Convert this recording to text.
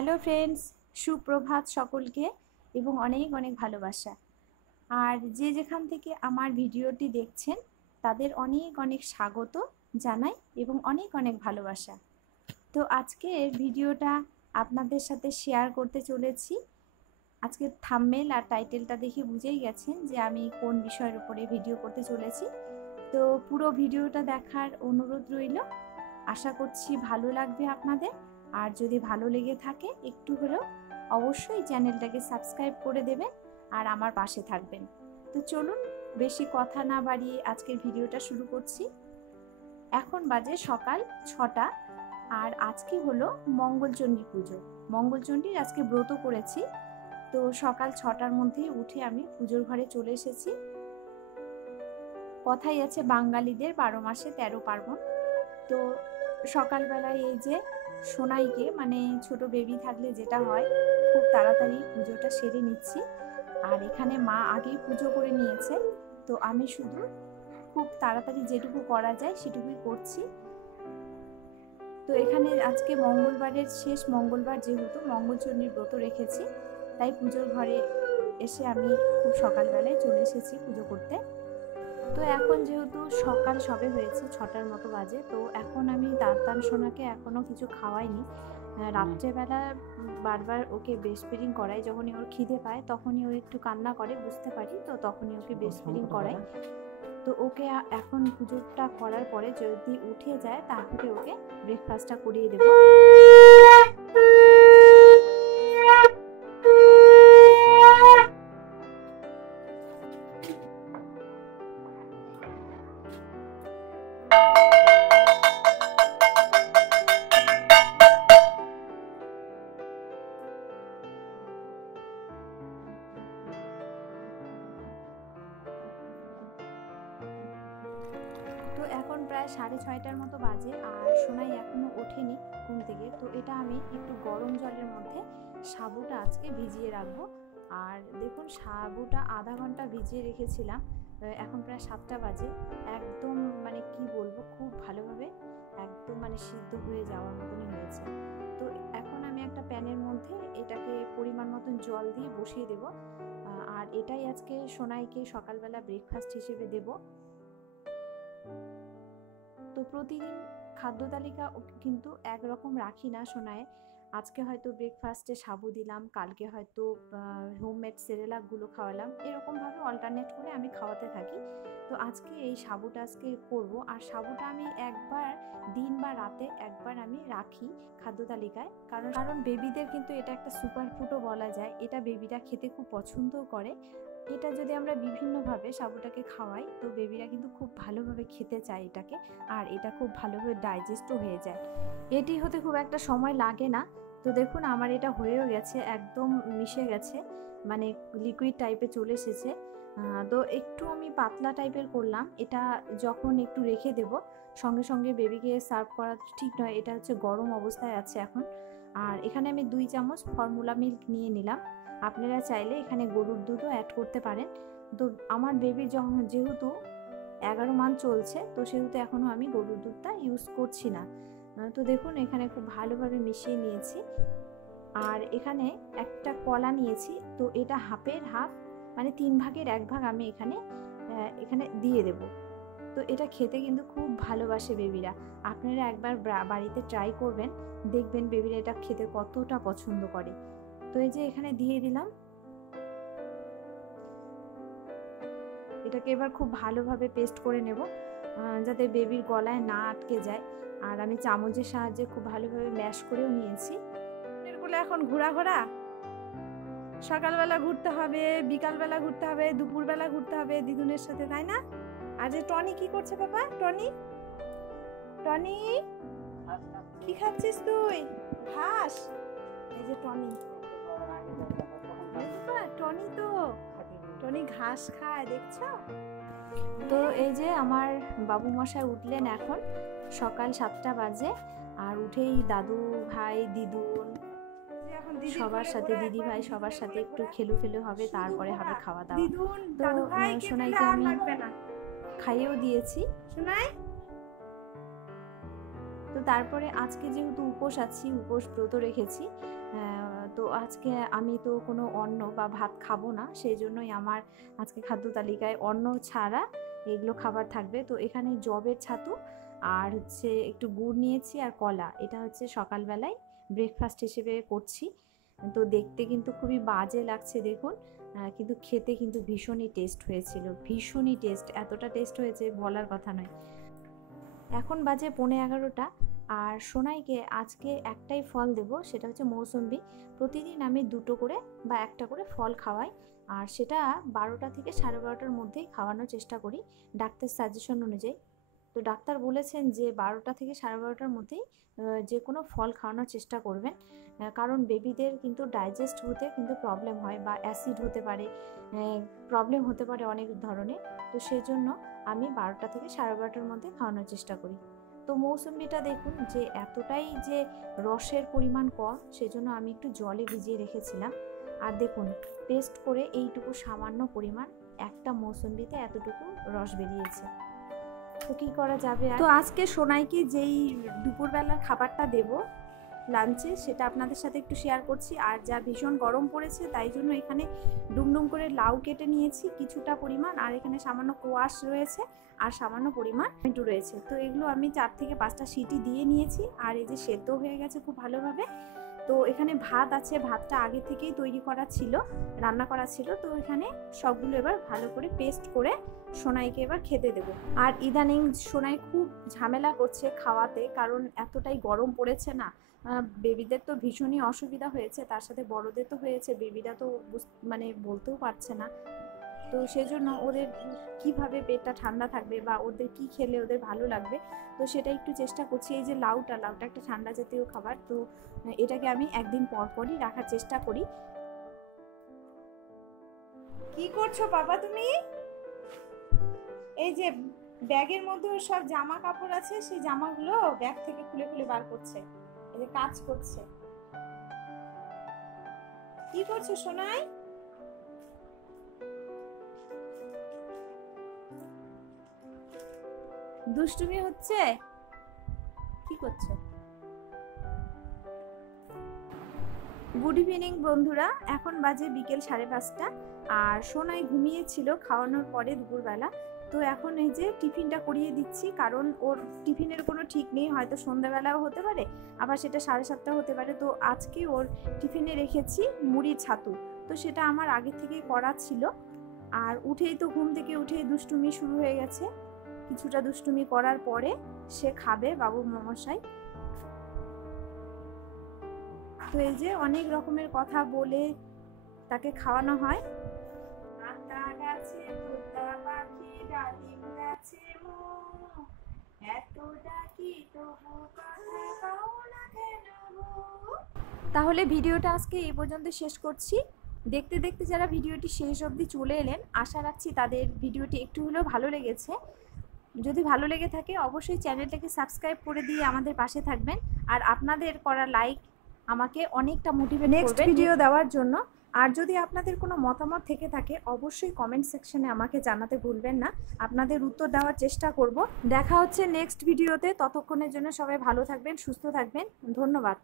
Hello friends, সুপ্রভাত সকলকে এবং অনেক অনেক ভালোবাসা। আর যে যেখান থেকে আমার ভিডিওটি দেখছেন তাদের অনেক অনেক স্বাগত জানাই এবং অনেক অনেক ভালোবাসা। তো আজকের ভিডিওটা আপনাদের সাথে শেয়ার করতে চলেছি। আজকে থাম্বনেল আর টাইটেলটা দেখে বুঝেই গেছেন যে আমি কোন বিষয়ের উপরে ভিডিও করতে চলেছি। তো পুরো ভিডিওটা দেখার অনুরোধ রইল। আশা করছি ভালো লাগবে আপনাদের। আর যদি ভালো লেগে থাকে একটু হলেও অবশ্যই চ্যানেলটাকে সাবস্ক্রাইব করে দেবেন আর আমার পাশে থাকবেন। তো চলুন বেশি কথা না বাড়িয়ে আজকের ভিডিওটা শুরু করছি। এখন বাজে সকাল 6টা আর আজকে হলো মঙ্গলচণ্ডী পুজো। মঙ্গলচণ্ডীর আজকে ব্রত করেছি। তো সকাল 6টার মধ্যেই উঠে আমি পুজোর ঘরে চলে এসেছি। কথাই আছে বাঙালিদের 12 মাসে 13 পার্বণ। তো সকালবেলায় এই যে সোনাইকে মানে ছোট বেবি থাকলে যেটা হয় খুব তাড়াতাড়ি পুজোটা সেরে নিচ্ছি। আর এখানে মা আগেই পুজো করে নিয়েছে, তো আমি শুধু খুব তাড়াতাড়ি যেটুকু করা যায় সেটুকুই করছি। তো এখানে আজকে মঙ্গলবারের শেষ মঙ্গলবার, যেহেতু মঙ্গলচণ্ডীর ব্রত রেখেছি, তাই পুজোর ঘরে এসে আমি খুব সকালবেলায় চলে এসেছি পুজো করতে। তো এখন যেহেতু সকাল সবে হয়েছে, 6টার মতো বাজে, তো এখন আমি দাঁতান সোনাকে এখনও কিছু খাওয়াইনি। রাত্রেবেলা বারবার ওকে ব্রেস্ট ফিডিং করাই, যখনই ওর খিদে পায় তখনই ও একটু কান্না করে, বুঝতে পারি, তো তখনই ওকে ব্রেস্ট ফিডিং করাই। তো ওকে এখন পুজোটা করার পরে যদি উঠে যায় তারপরে ওকে ব্রেকফাস্টটা করিয়ে দেবো। তো এখন প্রায় 6:30টার মতো বাজে আর সোনাই এখনও ওঠেনি ঘুম থেকে। তো এটা আমি একটু গরম জলের মধ্যে সাবুটা আজকে ভিজিয়ে রাখবো। আর দেখুন, সাবুটা আধা ঘন্টা ভিজিয়ে রেখেছিলাম। এখন প্রায় 7টা বাজে। একদম মানে কি বলবো, খুব ভালোভাবে একদম মানে সিদ্ধ হয়ে যাওয়ার মতনই হয়েছে। তো এখন আমি একটা প্যানের মধ্যে এটাকে পরিমাণ মতন জল দিয়ে বসিয়ে দেব। আর এটাই আজকে সোনাইকে সকালবেলা ব্রেকফাস্ট হিসেবে দেব। তো প্রতিদিন খাদ্য তালিকা কিন্তু একরকম রাখি না সোনায়। আজকে হয়তো ব্রেকফাস্টে সাবু দিলাম, কালকে হয়তো হোমমেড সেরেলাকগুলো খাওয়ালাম, এরকমভাবে অল্টারনেট করে আমি খাওয়াতে থাকি। তো আজকে এই সাবুটা আজকে করব। আর সাবুটা আমি একবার দিন বা রাতে একবার আমি রাখি খাদ্য তালিকায়, কারণ বেবিদের কিন্তু এটা একটা সুপার ফুডও বলা যায়। এটা বেবিরা খেতে খুব পছন্দও করে। এটা যদি আমরা বিভিন্নভাবে সাবুটাকে খাওয়াই তো বেবিরা কিন্তু খুব ভালোভাবে খেতে চায় এটাকে, আর এটা খুব ভালোভাবে ডাইজেস্টও হয়ে যায়। এটি হতে খুব একটা সময় লাগে না। তো দেখুন আমার এটা হয়েও গেছে, একদম মিশে গেছে, মানে লিকুইড টাইপে চলে এসেছে। তো একটু আমি পাতলা টাইপের করলাম। এটা যখন একটু রেখে দেব, সঙ্গে সঙ্গে বেবিকে সার্ভ করা ঠিক নয়, এটা হচ্ছে গরম অবস্থায় আছে এখন। আর এখানে আমি 2 চামচ ফর্মুলা মিল্ক নিয়ে নিলাম। আপনারা চাইলে এখানে গরুর দুধও অ্যাড করতে পারেন। তো আমার বেবি যেহেতু 11 মান্থ চলছে, তো সেহেতু এখনও আমি গরুর দুধটা ইউজ করছি না। তো দেখুন এখানে খুব ভালোভাবে মিশিয়ে নিয়েছি। আর এখানে একটা কলা নিয়েছি, তো এটা হাফের হাফ মানে 3 ভাগের 1 ভাগ আমি এখানে দিয়ে দেব। তো এটা খেতে কিন্তু খুব ভালোবাসে বেবিরা। আপনারা একবার বাড়িতে ট্রাই করবেন, দেখবেন বেবিরা এটা খেতে কতটা পছন্দ করে। তো এই যে এখানে দিয়ে দিলাম। এটাকে এবার খুব ভালোভাবে পেস্ট করে নেব, যাতে বেবির গলায় না আটকে যায়। আর আমি চামচের সাহায্যে খুব ভালোভাবে ম্যাশ করেও নিয়েছি। এরগুলো এখন ঘোরা সকালবেলা ঘুরতে হবে, বিকালবেলা ঘুরতে হবে, দুপুরবেলা ঘুরতে হবে দিদুনের সাথে, তাই না? আর যে টনি কি করছে বাবা? টনি কি খাচ্ছিস তুই? ঘাস? এই যে টনি টনি ঘাস খায়, দেখছো? তো এই যে আমার বাবু মশাই উঠলেন এখন, সকাল 7টা বাজে। আর উঠেই দাদু ভাই দিদুন সবার সাথে, দিদি ভাই সবার সাথে একটু খেলু হবে, তারপরে হবে খাওয়া দাওয়া। তো সোনাইকে আমি খাইয়েও দিয়েছি। তো তো তারপরে আজকে যেহেতু উপোস আছি, উপোস ব্রত রেখেছি, তো আজকে আমি তো কোনো অন্ন বা ভাত খাবো না, সেই জন্যই আমার আজকে খাদ্য তালিকায় অন্ন ছাড়া এগুলো খাবার থাকবে। তো এখানে জবের ছাতু আর হচ্ছে একটু গুড় নিয়েছি আর কলা, এটা হচ্ছে সকালবেলায় ব্রেকফাস্ট হিসেবে করছি। তো দেখতে কিন্তু খুবই বাজে লাগছে দেখুন, কিন্তু খেতে কিন্তু ভীষণই টেস্ট হয়েছিল, ভীষণই টেস্ট, এতটা টেস্ট হয়েছে বলার কথা নয়। এখন বাজে 11:15, আর সোনাইকে আজকে একটাই ফল দেব, সেটা হচ্ছে মৌসুম্বি। প্রতিদিন আমি 2টো করে বা 1টা করে ফল খাওয়াই, আর সেটা 12টা থেকে 12:30টার মধ্যেই খাওয়ানোর চেষ্টা করি ডাক্তার সাজেশন অনুযায়ী। তো ডাক্তার বলেছেন যে 12টা থেকে 12:30টার মধ্যেই যে কোনো ফল খাওয়ানোর চেষ্টা করবেন, কারণ বেবিদের কিন্তু ডাইজেস্ট হতে কিন্তু প্রবলেম হয় বা অ্যাসিড হতে পারে, প্রবলেম হতে পারে অনেক ধরনের। তো সেই জন্য আমি 12টা থেকে 12:30টার মধ্যে খাওয়ানোর চেষ্টা করি। তো মৌসুম্বিটা দেখুন যে এতটাই যে রসের পরিমাণ কম, সেজন্য আমি একটু জলে ভিজিয়ে রেখেছিলাম। আর দেখুন পেস্ট করে এইটুকু সামান্য পরিমাণ, একটা মৌসুম্বিতে এতটুকু রস বেরিয়েছে। তো কী করা যাবে। তো আজকে সোনাইকে যেই দুপুরবেলার খাবারটা দেব লাঞ্চে, সেটা আপনাদের সাথে একটু শেয়ার করছি। আর যা ভীষণ গরম পড়েছে, তাই জন্য এখানে ডুমডুম করে লাউ কেটে নিয়েছি কিছুটা পরিমাণ, আর এখানে সামান্য কোয়াশ রয়েছে আর সামান্য পরিমাণ টমেটো রয়েছে। তো এগুলো আমি 4 থেকে 5টা সিটি দিয়ে নিয়েছি, আর এই যে সেদ্ধ হয়ে গেছে খুব ভালোভাবে। তো এখানে ভাত আছে, ভাতটা আগে থেকেই তৈরি করা ছিল, রান্না করা ছিল। তো এখানে সবগুলো এবার ভালো করে পেস্ট করে সোনাইকে এবার খেতে দেবো। আর ইদানিং সোনাই খুব ঝামেলা করছে খাওয়াতে, কারণ এতটাই গরম পড়েছে না, বেবিদের তো ভীষণই অসুবিধা হয়েছে, তার সাথে বড়দের তো হয়েছে, বেবিরা তো মানে বলতেও পারছে না। তো সেজন্য ওদের কিভাবে পেটটা ঠান্ডা থাকবে বা ওদের কি খেলে ওদের ভালো লাগবে, তো সেটা একটু চেষ্টা করছি। এই যে লাউটা একটা ঠান্ডা জাতীয় খাবার, তো এটাকে আমি একদিন পর পরই রাখার চেষ্টা করি। কি করছো বাবা তুমি? এই যে ব্যাগের মধ্যে সব জামা কাপড় আছে, সেই জামাগুলো ব্যাগ থেকে খুলে খুলে বার করছে, এই যে কাজ করছে। কি করছো সোনাই? দুষ্টুমি হচ্ছে, কি করছে? গুড ইভিনিং বন্ধুরা, এখন বাজে বিকেল 5:30, আর সোনাই ঘুমিয়েছিল খাওয়ানোর পরে দুপুরবেলা। তো এখন এই যে টিফিনটা করিয়ে দিচ্ছি, কারণ ওর টিফিনের কোনো ঠিক নেই, হয়তো সন্ধ্যাবেলাও হতে পারে, আবার সেটা 7:30 হতে পারে। তো আজকে ওর টিফিনে রেখেছি মুড়ির ছাতু, তো সেটা আমার আগে থেকেই করা ছিল। আর উঠেই তো ঘুম থেকে উঠেই দুষ্টুমি শুরু হয়ে গেছে, কিছুটা দুষ্টুমি করার পরে সে খাবে বাবু মশাই। তো এই যে অনেক রকমের কথা বলে তাকে খাওয়ানো হয়। তাহলে ভিডিওটা আজকে এই পর্যন্ত শেষ করছি। দেখতে দেখতে যারা ভিডিওটি শেষ অবধি চলে এলেন, আশা রাখছি তাদের ভিডিওটি একটু হলেও ভালো লেগেছে। যদি ভালো লেগে থাকে অবশ্যই চ্যানেলটাকে সাবস্ক্রাইব করে দিয়ে আমাদের পাশে থাকবেন, আর আপনাদের করা লাইক আমাকে অনেকটা মোটিভেট করবে নেক্সট ভিডিও দেওয়ার জন্য। আর যদি আপনাদের কোনো মতামত থেকে থাকে অবশ্যই কমেন্ট সেকশনে আমাকে জানাতে ভুলবেন না, আপনাদের উত্তর দেওয়ার চেষ্টা করব। দেখা হচ্ছে নেক্সট ভিডিওতে, ততক্ষণের জন্য সবাই ভালো থাকবেন, সুস্থ থাকবেন, ধন্যবাদ।